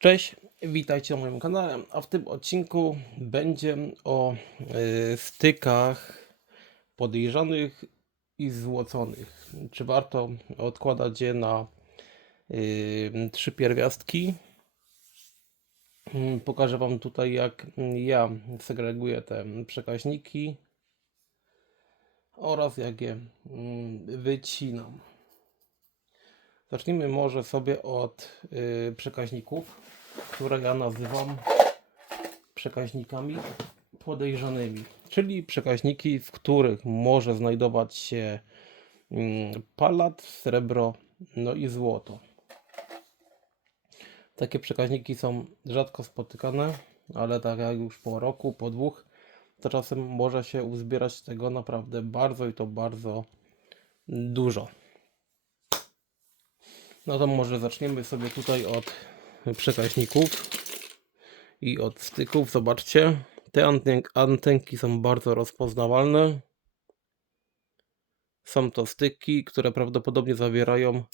Cześć, witajcie na moim kanale, a w tym odcinku będzie o y, stykach podejrzanych i złoconych. Czy warto odkładać je na y, trzy pierwiastki? Mm, Pokażę Wam tutaj, jak ja segreguję te przekaźniki oraz jak je mm, wycinam. Zacznijmy może sobie od y, przekaźników, które ja nazywam przekaźnikami podejrzanymi, czyli przekaźniki, w których może znajdować się mm, palat, srebro, no i złoto. Takie przekaźniki są rzadko spotykane, ale tak jak już po roku, po dwóch, to czasem może się uzbierać tego naprawdę bardzo i to bardzo dużo. No to może zaczniemy sobie tutaj od przekaźników i od styków. Zobaczcie, te anten antenki są bardzo rozpoznawalne. Są to styki, które prawdopodobnie zawierają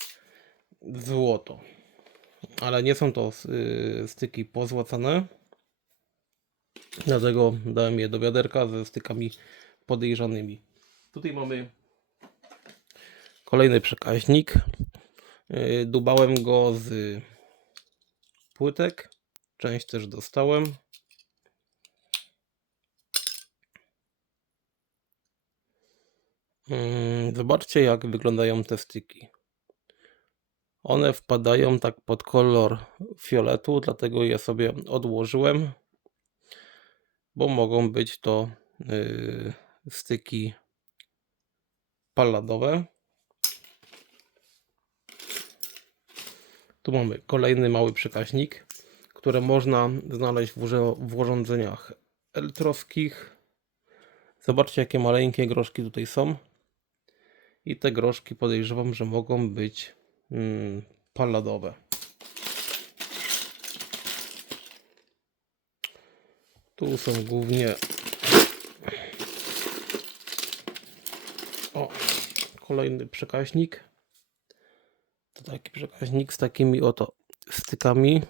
złoto. Ale nie są to y, styki pozłacane. Dlatego dałem je do wiaderka ze stykami podejrzanymi. Tutaj mamy kolejny przekaźnik. Yy, Dubałem go z płytek. Część też dostałem. Yy, Zobaczcie, jak wyglądają te styki. One wpadają tak pod kolor fioletu, dlatego je sobie odłożyłem, bo mogą być to yy, styki palladowe. Tu mamy kolejny mały przekaźnik, który można znaleźć w, urządzeniach eltrowskich. Zobaczcie, jakie maleńkie groszki tutaj są. I te groszki podejrzewam, że mogą być mm, palladowe. Tu są głównie. O, kolejny przekaźnik. Taki przekaźnik z takimi oto stykami.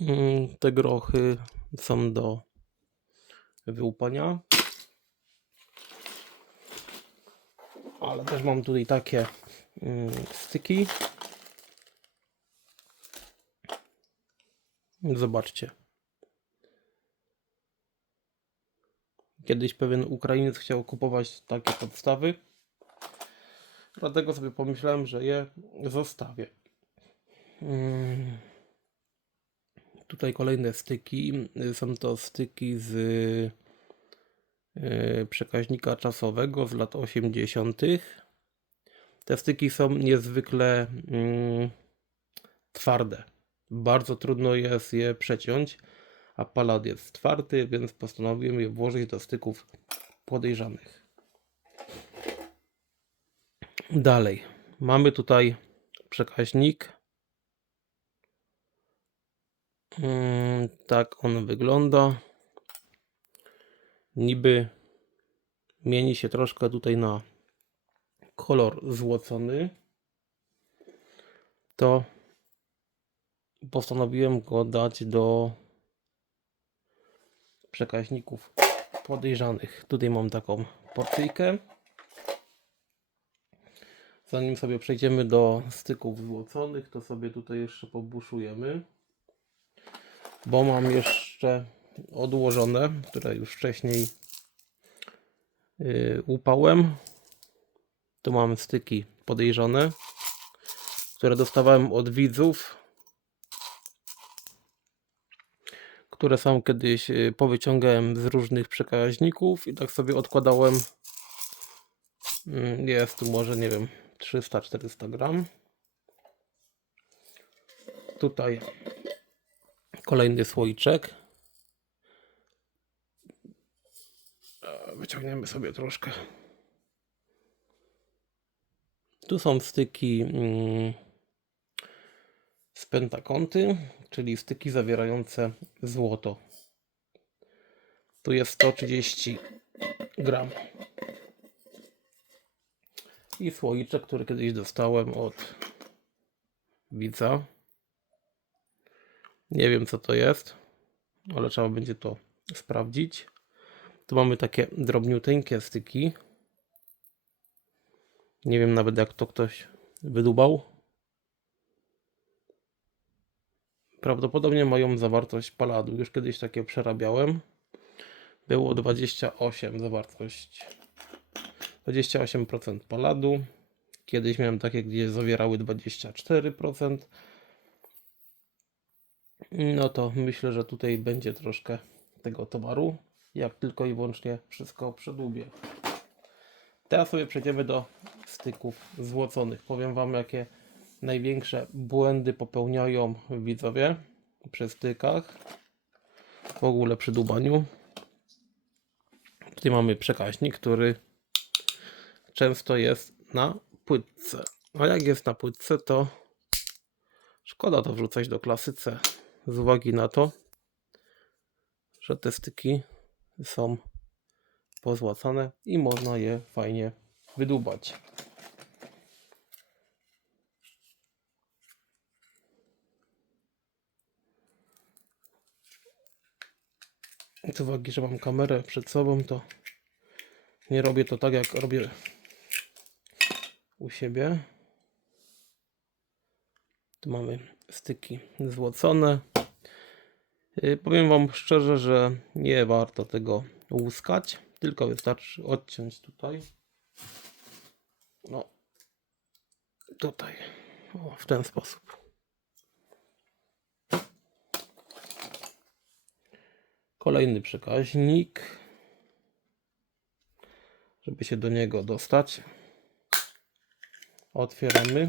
Mm, Te grochy są do wyłupania. Ale też mam tutaj takie mm, styki. Zobaczcie. Kiedyś pewien Ukrainiec chciał kupować takie podstawy. Dlatego sobie pomyślałem, że je zostawię. Mm. Tutaj kolejne styki. Są to styki z y, przekaźnika czasowego z lat 80. Te styki są niezwykle mm, twarde. Bardzo trudno jest je przeciąć a palat jest twardy, więc postanowiłem je włożyć do styków podejrzanych. Dalej, mamy tutaj przekaźnik. Mm, Tak on wygląda. Niby mieni się troszkę tutaj na kolor złocony. To postanowiłem go dać do przekaźników podejrzanych. Tutaj mam taką porcyjkę. Zanim sobie przejdziemy do styków złoconych, to sobie tutaj jeszcze pobuszujemy. Bo mam jeszcze odłożone, które już wcześniej yy, upałem. Tu mam styki podejrzane, które dostawałem od widzów które sam kiedyś y, powyciągałem z różnych przekaźników i tak sobie odkładałem. Mm, Jest tu może, nie wiem, 300-400 gram. Tutaj kolejny słoiczek. Wyciągniemy sobie troszkę. Tu są styki mm, z pentakąty, czyli styki zawierające złoto. Tu jest 130 gram. I słoiczek, który kiedyś dostałem od widza. Nie wiem co to jest, ale trzeba będzie to sprawdzić. Tu mamy takie drobniuteńkie styki. Nie wiem nawet jak to ktoś wydubał. Prawdopodobnie mają zawartość paladu. Już kiedyś takie przerabiałem. Było 28 zawartość. 28% paladu. Kiedyś miałem takie, gdzie zawierały 24%. No to myślę, że tutaj będzie troszkę tego towaru. Jak tylko i wyłącznie wszystko przedłubię. Teraz sobie przejdziemy do styków złoconych. Powiem Wam, jakie największe błędy popełniają widzowie przy stykach. W ogóle przy dubaniu. Tutaj mamy przekaźnik, który często jest na płytce. A jak jest na płytce, to szkoda to wrzucać do klasy C. Z uwagi na to, że te styki są pozłacane i można je fajnie wydubać. Z uwagi, że mam kamerę przed sobą, to nie robię to tak, jak robię u siebie. Tu mamy styki złocone. Yy, Powiem Wam szczerze, że nie warto tego łuskać, tylko wystarczy odciąć tutaj. No, tutaj, o, w ten sposób. Kolejny przekaźnik, żeby się do niego dostać. Otwieramy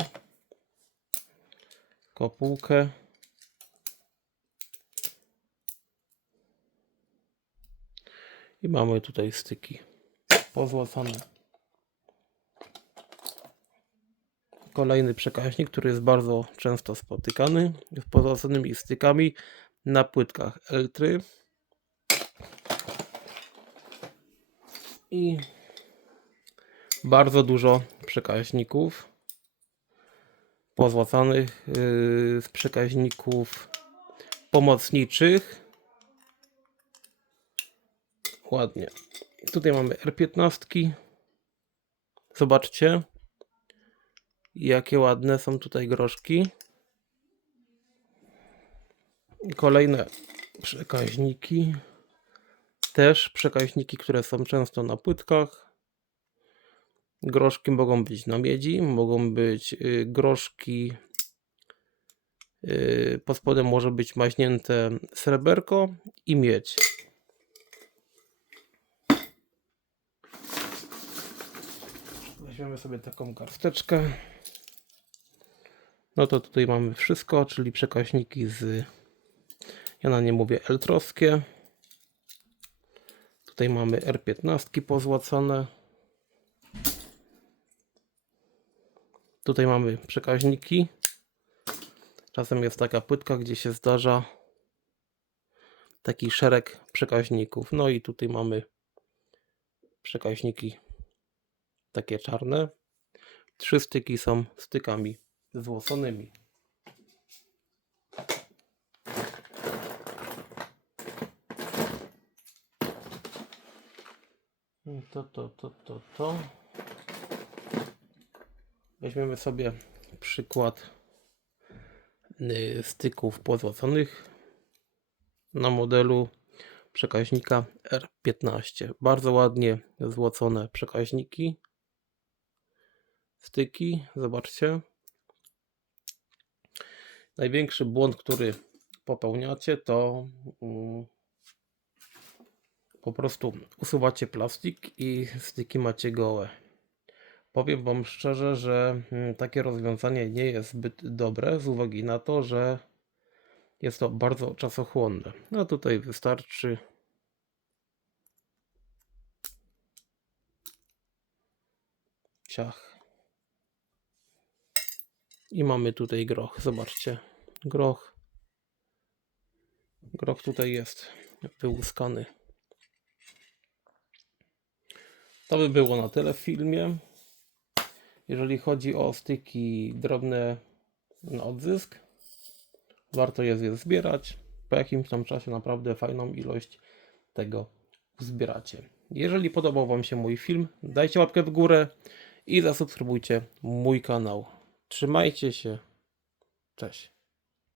kopułkę. I mamy tutaj styki pozłacane. Kolejny przekaźnik, który jest bardzo często spotykany z pozłacanymi stykami na płytkach L3. I bardzo dużo przekaźników pozłacanych yy, z przekaźników pomocniczych. Ładnie. Tutaj mamy R15. Zobaczcie, jakie ładne są tutaj groszki. Kolejne przekaźniki. Też przekaźniki, które są często na płytkach. Groszki mogą być na miedzi, mogą być y, groszki. y, Pod spodem może być maźnięte sreberko i miedź. Weźmiemy sobie taką karteczkę. No to tutaj mamy wszystko, czyli przekaźniki z. Ja na nie mówię Eltroskie. Tutaj mamy R15 pozłacane. Tutaj mamy przekaźniki. Czasem jest taka płytka, gdzie się zdarza taki szereg przekaźników. No i tutaj mamy przekaźniki takie czarne. Trzy styki są stykami złoconymi. To, to, to, to, to. Weźmiemy sobie przykład y, styków pozłaconych na modelu przekaźnika R15. Bardzo ładnie złocone przekaźniki. Styki, zobaczcie. Największy błąd, który popełniacie, to mm, po prostu usuwacie plastik i styki macie gołe. Powiem Wam szczerze, że mm, takie rozwiązanie nie jest zbyt dobre z uwagi na to, że jest to bardzo czasochłonne. No tutaj wystarczy ciach. I mamy tutaj groch. Zobaczcie. Groch. Groch tutaj jest wyłuskany. To by było na tyle w filmie. Jeżeli chodzi o styki drobne na odzysk, warto jest je zbierać. Po jakimś tam czasie naprawdę fajną ilość tego zbieracie. Jeżeli podobał Wam się mój film, dajcie łapkę w górę i zasubskrybujcie mój kanał. Trzymajcie się. Cześć.